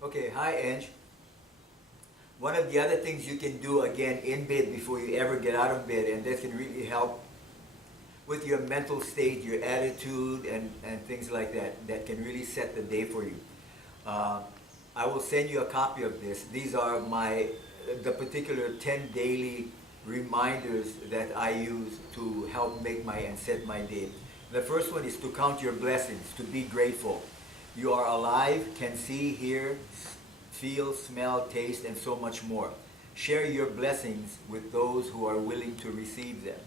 Okay, hi Ange. One of the other things you can do again in bed before you ever get out of bed, and this can really help with your mental state, your attitude, and things like that, that can really set the day for you. Uh, I will send you a copy of this. These are the particular 10 daily reminders that I use to help make my and set my day. The first one is to count your blessings, to be grateful. You are alive, can see, hear, feel, smell, taste, and so much more. Share your blessings with those who are willing to receive them.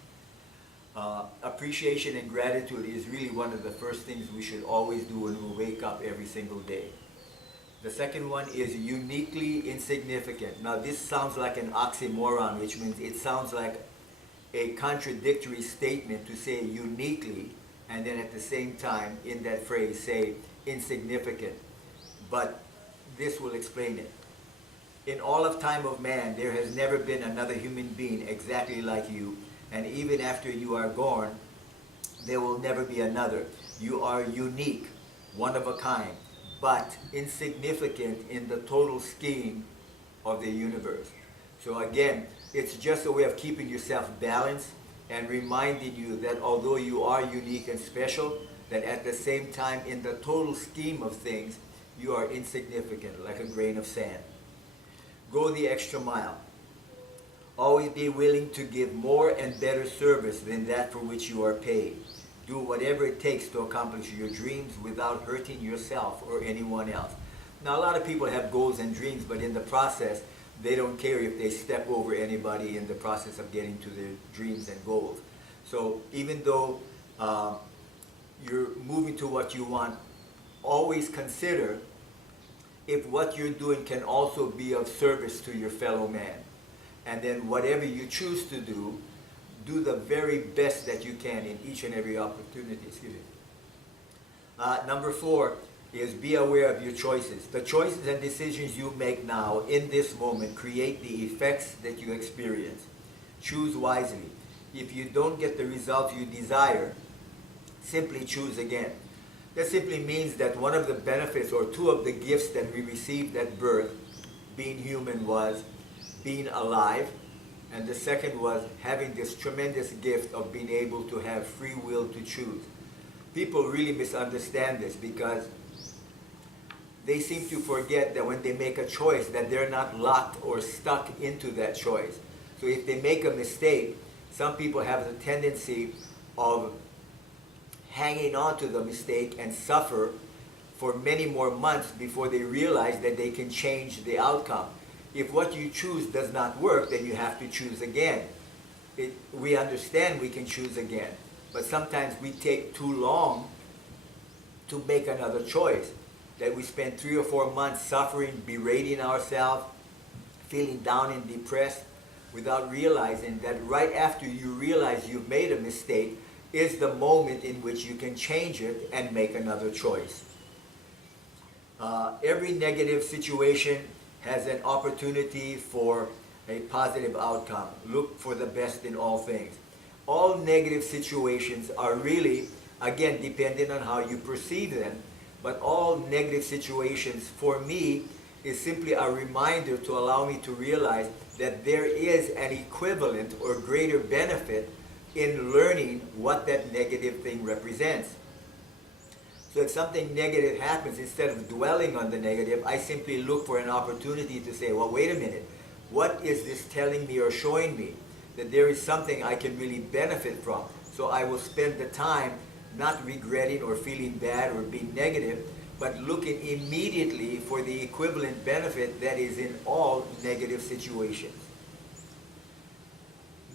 Appreciation and gratitude is really one of the first things we should always do when we wake up every single day. The second one is uniquely insignificant. Now this sounds like an oxymoron, which means it sounds like a contradictory statement to say uniquely and then at the same time in that phrase say insignificant. But this will explain it. In all of time of man, there has never been another human being exactly like you, and even after you are gone, there will never be another. You are unique, one of a kind, but insignificant in the total scheme of the universe. So again, it's just a way of keeping yourself balanced and reminding you that although you are unique and special, that at the same time in the total scheme of things, you are insignificant, like a grain of sand. Go the extra mile. Always be willing to give more and better service than that for which you are paid. Do whatever it takes to accomplish your dreams without hurting yourself or anyone else. Now, a lot of people have goals and dreams, but in the process, they don't care if they step over anybody in the process of getting to their dreams and goals. So even though you're moving to what you want, always consider if what you're doing can also be of service to your fellow man. And then whatever you choose to do, do the very best that you can in each and every opportunity. Excuse me. Number 4 is be aware of your choices. The choices and decisions you make now in this moment create the effects that you experience. Choose wisely. If you don't get the results you desire, simply choose again. That simply means that one of the benefits or two of the gifts that we received at birth, being human, was being alive, and the second was having this tremendous gift of being able to have free will to choose. People really misunderstand this because they seem to forget that when they make a choice that they're not locked or stuck into that choice. So if they make a mistake, some people have the tendency of hanging on to the mistake and suffer for many more months before they realize that they can change the outcome. If what you choose does not work, then you have to choose again. We understand we can choose again, but sometimes we take too long to make another choice, that we spend 3 or 4 months suffering, berating ourselves, feeling down and depressed, without realizing that right after you realize you've made a mistake is the moment in which you can change it and make another choice. Every negative situation has an opportunity for a positive outcome. Look for the best in all things. All negative situations are really, again, dependent on how you perceive them, but all negative situations for me is simply a reminder to allow me to realize that there is an equivalent or greater benefit in learning what that negative thing represents. So if something negative happens, instead of dwelling on the negative, I simply look for an opportunity to say, well, wait a minute, what is this telling me or showing me? That there is something I can really benefit from. So I will spend the time not regretting or feeling bad or being negative, but looking immediately for the equivalent benefit that is in all negative situations.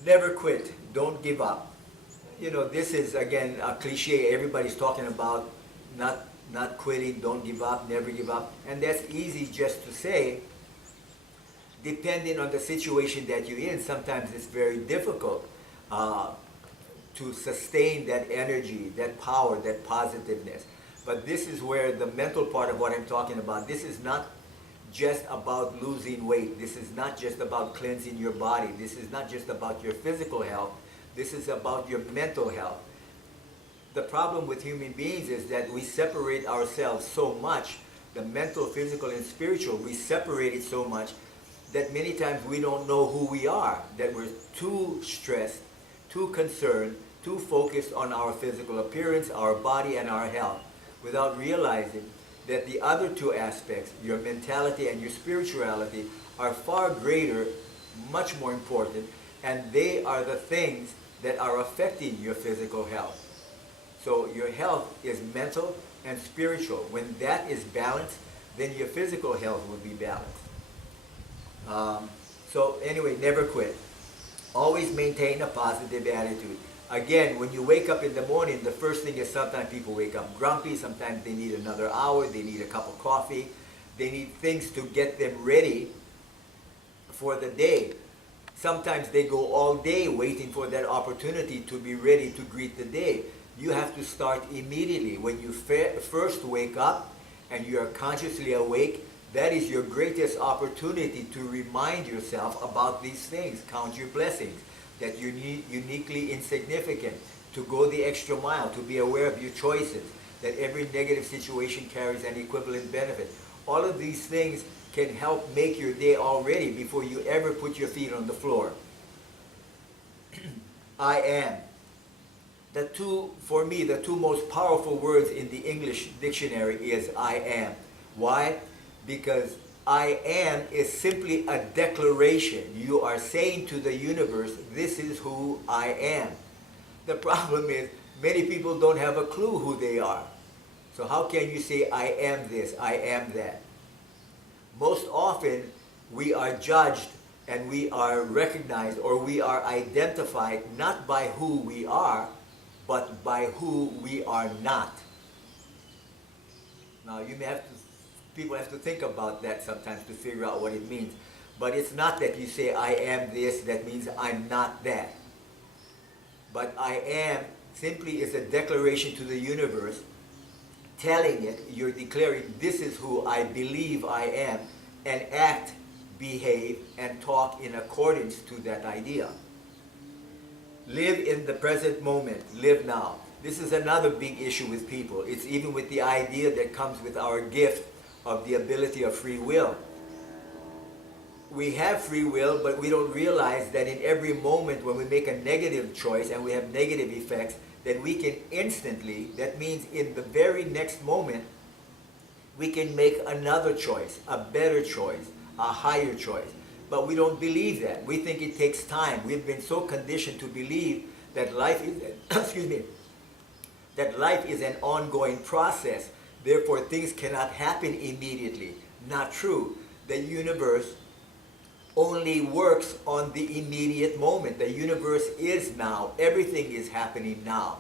Never quit. Don't give up. You know, this is, again, a cliche everybody's talking about, not quitting, don't give up, never give up. And that's easy just to say. Depending on the situation that you're in, sometimes it's very difficult to sustain that energy, that power, that positiveness. But this is where the mental part of what I'm talking about, this is not just about losing weight. This is not just about cleansing your body. This is not just about your physical health. This is about your mental health. The problem with human beings is that we separate ourselves so much the mental, physical, and spiritual, we separate it so much that many times we don't know who we are, that we're too stressed, too concerned, too focused on our physical appearance, our body, and our health, without realizing that the other two aspects, your mentality and your spirituality, are far greater, much more important, and they are the things that are affecting your physical health. So your health is mental and spiritual. When that is balanced, then your physical health will be balanced. So anyway, never quit. Always maintain a positive attitude. Again, when you wake up in the morning, the first thing is sometimes people wake up grumpy, sometimes they need another hour, they need a cup of coffee, they need things to get them ready for the day. Sometimes they go all day waiting for that opportunity to be ready to greet the day. You have to start immediately. When you first wake up and you are consciously awake, that is your greatest opportunity to remind yourself about these things. Count your blessings, that you're uniquely insignificant, to go the extra mile, to be aware of your choices, that every negative situation carries an equivalent benefit. All of these things can help make your day already before you ever put your feet on the floor. I am. For me, the two most powerful words in the English dictionary is I am. Why? Because I am is simply a declaration. You are saying to the universe, this is who I am. The problem is, many people don't have a clue who they are. So how can you say, I am this, I am that? Most often, we are judged and we are recognized or we are identified not by who we are, but by who we are not. Now, people have to think about that sometimes to figure out what it means. But it's not that you say, I am this, that means I'm not that. But I am simply is a declaration to the universe, telling it, you're declaring, this is who I believe I am, and act, behave, and talk in accordance to that idea. Live in the present moment. Live now. This is another big issue with people. It's even with the idea that comes with our gift of the ability of free will. We have free will, but we don't realize that in every moment when we make a negative choice and we have negative effects, that we can instantly, that means in the very next moment, we can make another choice, a better choice, a higher choice. But we don't believe that. We think it takes time. We've been so conditioned to believe that life is, that life is an ongoing process. Therefore, things cannot happen immediately. Not true. The universe only works on the immediate moment. The universe is now. Everything is happening now.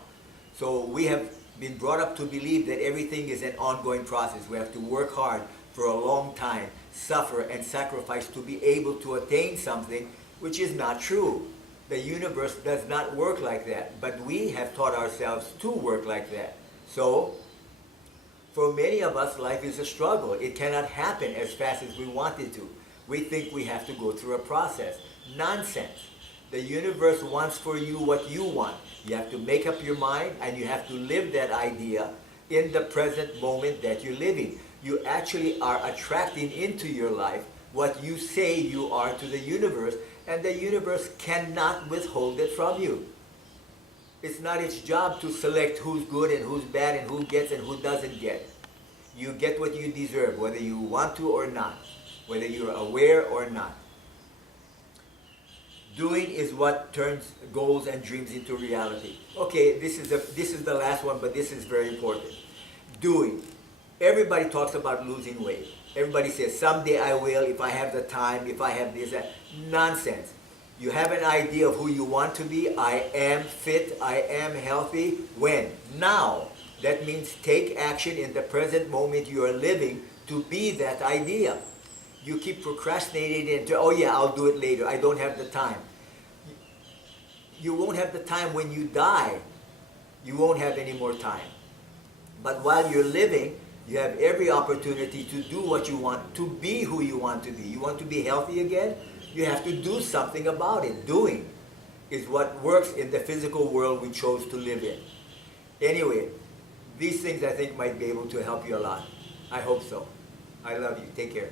So we have been brought up to believe that everything is an ongoing process. We have to work hard for a long time, suffer and sacrifice to be able to attain something, which is not true. The universe does not work like that, but we have taught ourselves to work like that. So, for many of us, life is a struggle. It cannot happen as fast as we want it to. We think we have to go through a process. Nonsense. The universe wants for you what you want. You have to make up your mind and you have to live that idea in the present moment that you're living. You actually are attracting into your life what you say you are to the universe, and the universe cannot withhold it from you. It's not its job to select who's good and who's bad and who gets and who doesn't get. You get what you deserve, whether you want to or not, whether you're aware or not. Doing is what turns goals and dreams into reality. Okay, this is the last one, but this is very important. Doing. Everybody talks about losing weight. Everybody says, someday I will, if I have the time, if I have this, that. Nonsense. You have an idea of who you want to be. I am fit. I am healthy. When? Now. That means take action in the present moment you are living to be that idea. You keep procrastinating into, oh yeah, I'll do it later. I don't have the time. You won't have the time when you die. You won't have any more time. But while you're living, you have every opportunity to do what you want, to be who you want to be. You want to be healthy again? You have to do something about it. Doing is what works in the physical world we chose to live in. Anyway, these things I think might be able to help you a lot. I hope so. I love you. Take care.